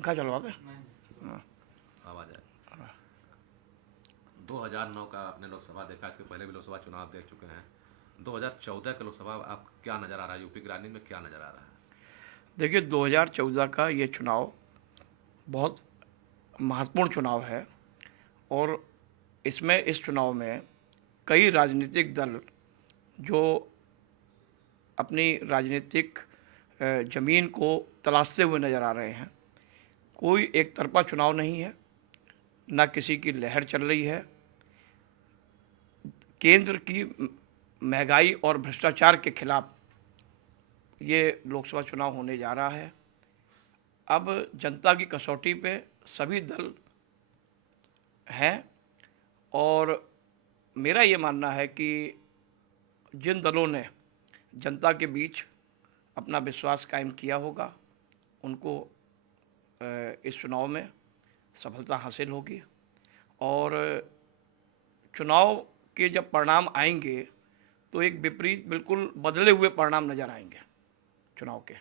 पंखा चलवा दे। हाँ। आवाज आए। 2009 का आपने लोकसभा देखा, इसके पहले भी लोकसभा चुनाव देख चुके हैं। 2014 के लोकसभा आप क्या नज़र आ रहा है, यूपी की राजनीति में क्या नज़र आ रहा है? देखिए 2014 का ये चुनाव बहुत महत्वपूर्ण चुनाव है और इस चुनाव में कई राजनीतिक दल जो अपनी राजनीतिक ज़मीन को तलाशते हुए नज़र आ रहे हैं। कोई एक तरफा चुनाव नहीं है, ना किसी की लहर चल रही है। केंद्र की महंगाई और भ्रष्टाचार के खिलाफ ये लोकसभा चुनाव होने जा रहा है। अब जनता की कसौटी पे सभी दल हैं और मेरा ये मानना है कि जिन दलों ने जनता के बीच अपना विश्वास कायम किया होगा उनको इस चुनाव में सफलता हासिल होगी और चुनाव के जब परिणाम आएंगे तो एक विपरीत बिल्कुल बदले हुए परिणाम नज़र आएंगे चुनाव के।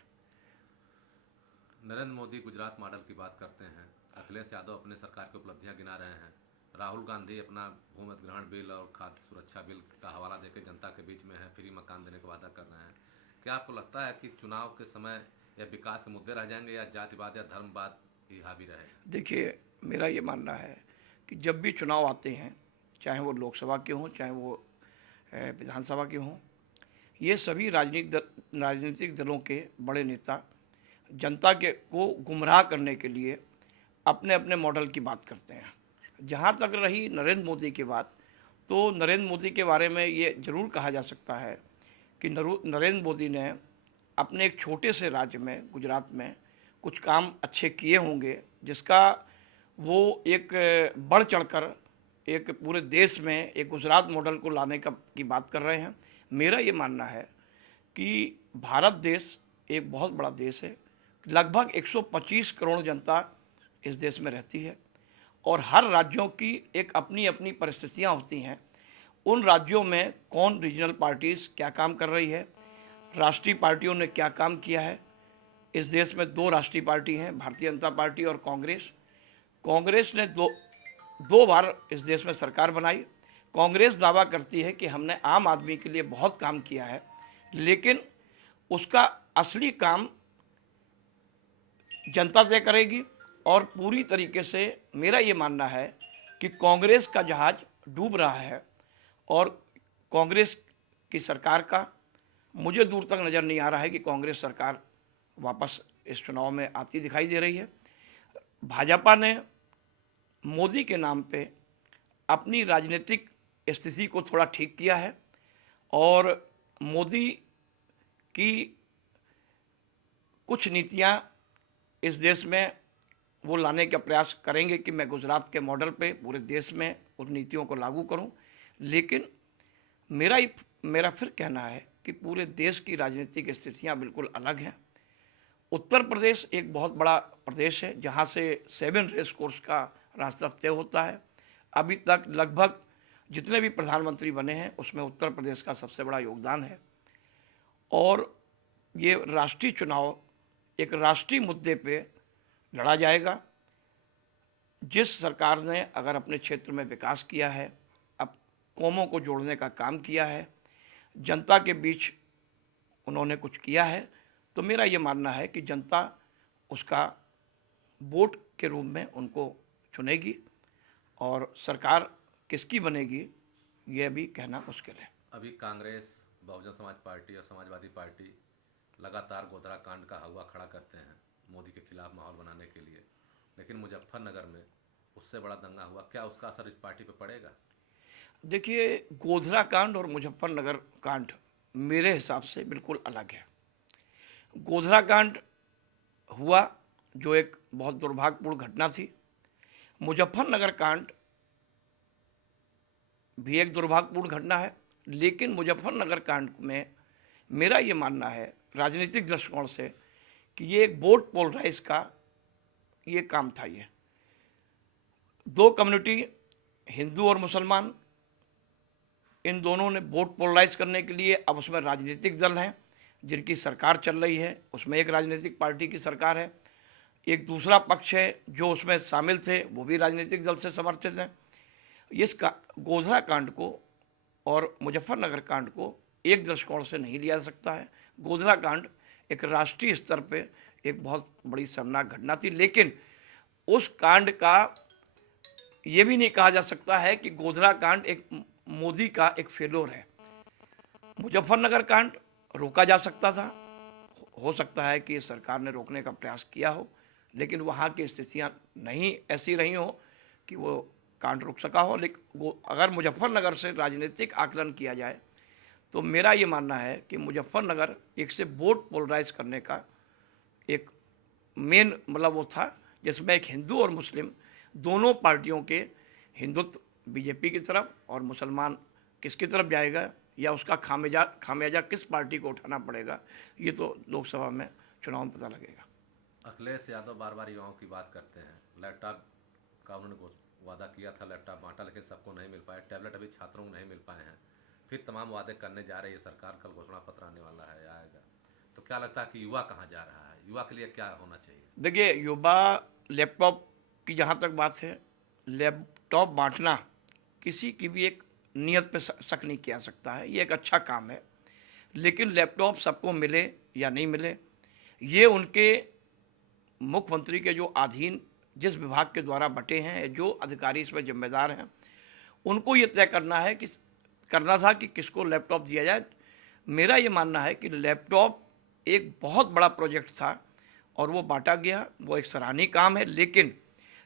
नरेंद्र मोदी गुजरात मॉडल की बात करते हैं, अखिलेश यादव अपने सरकार की उपलब्धियां गिना रहे हैं, राहुल गांधी अपना भूमि अधिग्रहण बिल और खाद्य सुरक्षा बिल का हवाला देकर जनता के बीच में है, फ्री मकान देने का वादा कर रहे हैं। क्या आपको लगता है कि चुनाव के समय यह विकास के मुद्दे रह जाएंगे या जातिवाद या धर्मवाद ही हावी रहेगा? देखिए मेरा ये मानना है कि जब भी चुनाव आते हैं, चाहे वो लोकसभा के हों चाहे वो विधानसभा के हों, ये सभी राजनीतिक दलों के बड़े नेता जनता के को गुमराह करने के लिए अपने अपने मॉडल की बात करते हैं। जहाँ तक रही नरेंद्र मोदी की बात, तो नरेंद्र मोदी के बारे में ये ज़रूर कहा जा सकता है कि नरेंद्र मोदी ने अपने एक छोटे से राज्य में गुजरात में कुछ काम अच्छे किए होंगे, जिसका वो एक बढ़ चढ़कर एक पूरे देश में एक गुजरात मॉडल को लाने की बात कर रहे हैं। मेरा ये मानना है कि भारत देश एक बहुत बड़ा देश है, लगभग 125 करोड़ जनता इस देश में रहती है और हर राज्यों की एक अपनी अपनी परिस्थितियां होती हैं। उन राज्यों में कौन रीजनल पार्टीज़ क्या काम कर रही है, राष्ट्रीय पार्टियों ने क्या काम किया है। इस देश में दो राष्ट्रीय पार्टी हैं, भारतीय जनता पार्टी और कांग्रेस। कांग्रेस ने दो बार इस देश में सरकार बनाई। कांग्रेस दावा करती है कि हमने आम आदमी के लिए बहुत काम किया है, लेकिन उसका असली काम जनता तय करेगी और पूरी तरीके से मेरा ये मानना है कि कांग्रेस का जहाज डूब रहा है और कांग्रेस की सरकार का मुझे दूर तक नज़र नहीं आ रहा है कि कांग्रेस सरकार वापस इस चुनाव में आती दिखाई दे रही है। भाजपा ने मोदी के नाम पे अपनी राजनीतिक स्थिति को थोड़ा ठीक किया है और मोदी की कुछ नीतियां इस देश में वो लाने का प्रयास करेंगे कि मैं गुजरात के मॉडल पे पूरे देश में उन नीतियों को लागू करूं। लेकिन मेरा फिर कहना है कि पूरे देश की राजनीतिक स्थितियां बिल्कुल अलग हैं। उत्तर प्रदेश एक बहुत बड़ा प्रदेश है जहां से 7 रेस कोर्स का रास्ता तय होता है। अभी तक लगभग जितने भी प्रधानमंत्री बने हैं उसमें उत्तर प्रदेश का सबसे बड़ा योगदान है और ये राष्ट्रीय चुनाव एक राष्ट्रीय मुद्दे पे लड़ा जाएगा। जिस सरकार ने अगर अपने क्षेत्र में विकास किया है, अब कौमों को जोड़ने का काम किया है, जनता के बीच उन्होंने कुछ किया है, तो मेरा ये मानना है कि जनता उसका वोट के रूप में उनको चुनेगी और सरकार किसकी बनेगी ये भी कहना मुश्किल है। अभी कांग्रेस, बहुजन समाज पार्टी और समाजवादी पार्टी लगातार गोधरा कांड का हवा खड़ा करते हैं मोदी के खिलाफ माहौल बनाने के लिए, लेकिन मुजफ्फरनगर में उससे बड़ा दंगा हुआ, क्या उसका असर इस पार्टी पे पड़ेगा? देखिए गोधरा कांड और मुजफ्फरनगर कांड मेरे हिसाब से बिल्कुल अलग है। गोधरा कांड हुआ जो एक बहुत दुर्भाग्यपूर्ण घटना थी। मुजफ्फरनगर कांड भी एक दुर्भाग्यपूर्ण घटना है, लेकिन मुजफ्फरनगर कांड में मेरा ये मानना है राजनीतिक दृष्टिकोण से कि ये एक वोट पोलराइज का ये काम था। ये दो कम्युनिटी, हिंदू और मुसलमान, इन दोनों ने वोट पोलराइज करने के लिए अब उसमें राजनीतिक दल हैं जिनकी सरकार चल रही है, उसमें एक राजनीतिक पार्टी की सरकार है एक दूसरा पक्ष है जो उसमें शामिल थे, वो भी राजनीतिक दल से समर्थित हैं। गोधरा कांड को और मुजफ्फरनगर कांड को एक दृष्टिकोण से नहीं लिया जा सकता है। गोधरा कांड एक राष्ट्रीय स्तर पे एक बहुत बड़ी शर्मनाक घटना थी, लेकिन उस कांड का ये भी नहीं कहा जा सकता है कि गोधरा कांड एक मोदी का एक फेल्योर है। मुजफ्फरनगर कांड रोका जा सकता था, हो सकता है कि सरकार ने रोकने का प्रयास किया हो, लेकिन वहाँ की स्थितियाँ नहीं ऐसी रही हो कि वो कांड रुक सका हो। लेकिन अगर मुजफ्फरनगर से राजनीतिक आकलन किया जाए तो मेरा ये मानना है कि मुजफ्फरनगर एक से वोट पोलराइज करने का एक मेन मतलब वो था, जिसमें एक हिंदू और मुस्लिम दोनों पार्टियों के, हिंदुत्व बीजेपी की तरफ और मुसलमान किसकी तरफ जाएगा या उसका खामियाजा किस पार्टी को उठाना पड़ेगा, ये तो लोकसभा में चुनाव में पता लगेगा। अखिलेश यादव बार बार युवाओं की बात करते हैं। लैपटॉप का उन्होंने वादा किया था, लैपटॉप बांटा, लेकिन सबको नहीं मिल पाया। टैबलेट अभी छात्रों को नहीं मिल पाए हैं। फिर तमाम वादे करने जा रही है सरकार, कल घोषणा पत्र आने वाला है, आएगा। तो क्या लगता है कि युवा कहाँ जा रहा है, युवा के लिए क्या होना चाहिए? देखिए, युवा लैपटॉप की जहाँ तक बात है, लैपटॉप बांटना किसी की भी एक नियत पे शक नहीं किया सकता है, ये एक अच्छा काम है। लेकिन लैपटॉप सबको मिले या नहीं मिले, ये उनके मुख्यमंत्री के जो अधीन जिस विभाग के द्वारा बटे हैं, जो अधिकारी इसमें जिम्मेदार हैं, उनको ये तय करना था कि किसको लैपटॉप दिया जाए। मेरा ये मानना है कि लैपटॉप एक बहुत बड़ा प्रोजेक्ट था और वो बांटा गया, वो एक सराहनीय काम है। लेकिन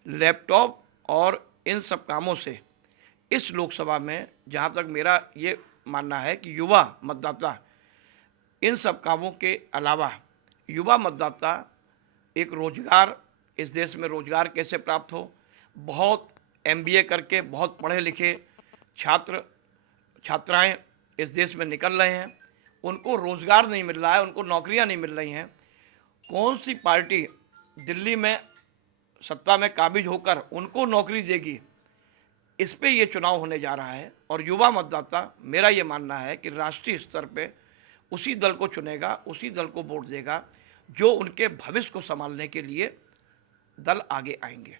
लैपटॉप और इन सब कामों से इस लोकसभा में जहाँ तक मेरा ये मानना है कि युवा मतदाता, इन सब कामों के अलावा युवा मतदाता एक रोजगार, इस देश में रोजगार कैसे प्राप्त हो, बहुत MBA करके बहुत पढ़े लिखे छात्राएं इस देश में निकल रहे हैं, उनको रोजगार नहीं मिल रहा है, उनको नौकरियां नहीं मिल रही हैं। कौन सी पार्टी दिल्ली में सत्ता में काबिज होकर उनको नौकरी देगी, इस पे ये चुनाव होने जा रहा है। और युवा मतदाता, मेरा ये मानना है कि राष्ट्रीय स्तर पे उसी दल को चुनेगा, उसी दल को वोट देगा जो उनके भविष्य को संभालने के लिए दल आगे आएंगे।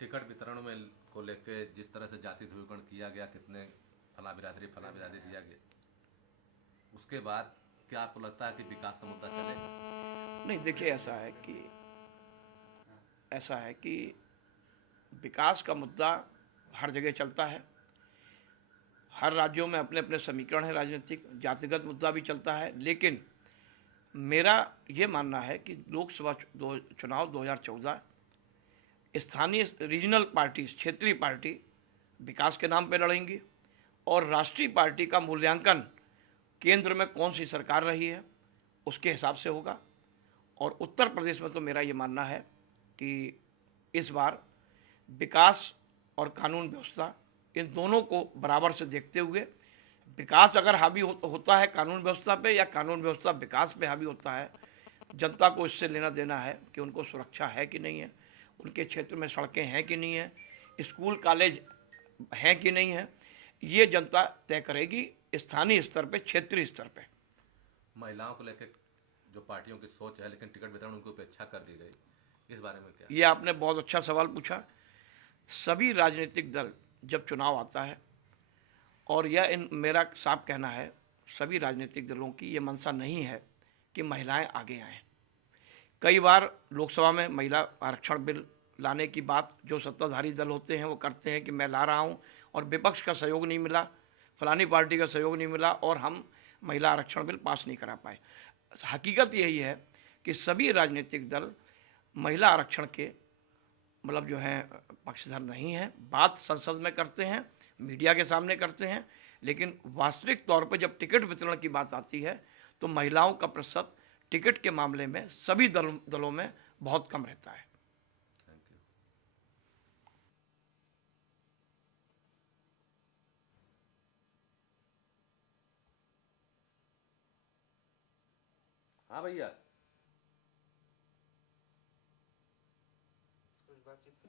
टिकट वितरण में को लेकर जिस तरह से जाति ध्रुवीकरण किया गया, कितने फला बिरादरी दिया गया, उसके बाद क्या आपको लगता है कि विकास का मुद्दा चलेगा? नहीं, देखिए, ऐसा है कि विकास का मुद्दा हर जगह चलता है। हर राज्यों में अपने अपने समीकरण है, राजनीतिक जातिगत मुद्दा भी चलता है। लेकिन मेरा ये मानना है कि लोकसभा चुनाव 2014 स्थानीय रीजनल पार्टीज, क्षेत्रीय पार्टी विकास के नाम पे लड़ेंगी और राष्ट्रीय पार्टी का मूल्यांकन केंद्र में कौन सी सरकार रही है उसके हिसाब से होगा। और उत्तर प्रदेश में तो मेरा ये मानना है कि इस बार विकास और कानून व्यवस्था, इन दोनों को बराबर से देखते हुए, विकास अगर हावी होता है कानून व्यवस्था पे या कानून व्यवस्था विकास पे हावी होता है, जनता को इससे लेना देना है कि उनको सुरक्षा है कि नहीं है, उनके क्षेत्र में सड़कें हैं कि नहीं है, स्कूल कॉलेज हैं कि नहीं है, ये जनता तय करेगी स्थानीय स्तर पे, क्षेत्रीय स्तर पे। महिलाओं को लेकर जो पार्टियों की सोच है, लेकिन टिकट वितरण उनको उपेक्षा कर दी गई, इस बारे में क्या? ये आपने बहुत अच्छा सवाल पूछा। सभी राजनीतिक दल जब चुनाव आता है, और यह मेरा साफ कहना है, सभी राजनीतिक दलों की ये मंशा नहीं है कि महिलाएं आगे आएँ। कई बार लोकसभा में महिला आरक्षण बिल लाने की बात जो सत्ताधारी दल होते हैं वो करते हैं कि मैं ला रहा हूँ और विपक्ष का सहयोग नहीं मिला, फलानी पार्टी का सहयोग नहीं मिला और हम महिला आरक्षण बिल पास नहीं करा पाए। हकीकत यही है कि सभी राजनीतिक दल महिला आरक्षण के मतलब जो है पक्षधर नहीं हैं। बात संसद में करते हैं, मीडिया के सामने करते हैं, लेकिन वास्तविक तौर पर जब टिकट वितरण की बात आती है तो महिलाओं का प्रतिशत टिकट के मामले में सभी दलों में बहुत कम रहता है। हाँ भैया,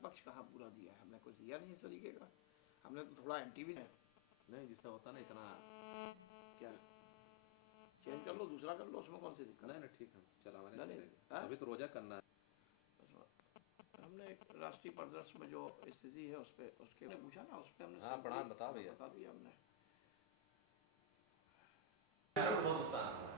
पक्ष कहाँ पूरा दिया है, हमने कुछ दिया नहीं इस तरीके का। हमने तो थोड़ा एंटी भी नहीं जिससे होता ना इतना, क्या चेंज कर लो, दूसरा कर लो, उसमें कौन सी दिक्कत? नहीं ठीक है, चला नहीं, अभी तो रोजा करना है। हमने राष्ट्रीय परिदृश्य में जो स्थिति है उस पर उसके हमने पूछा ना, उस पर हमने हाँ प्रणाम बताओ भैया। बता दिया हमने।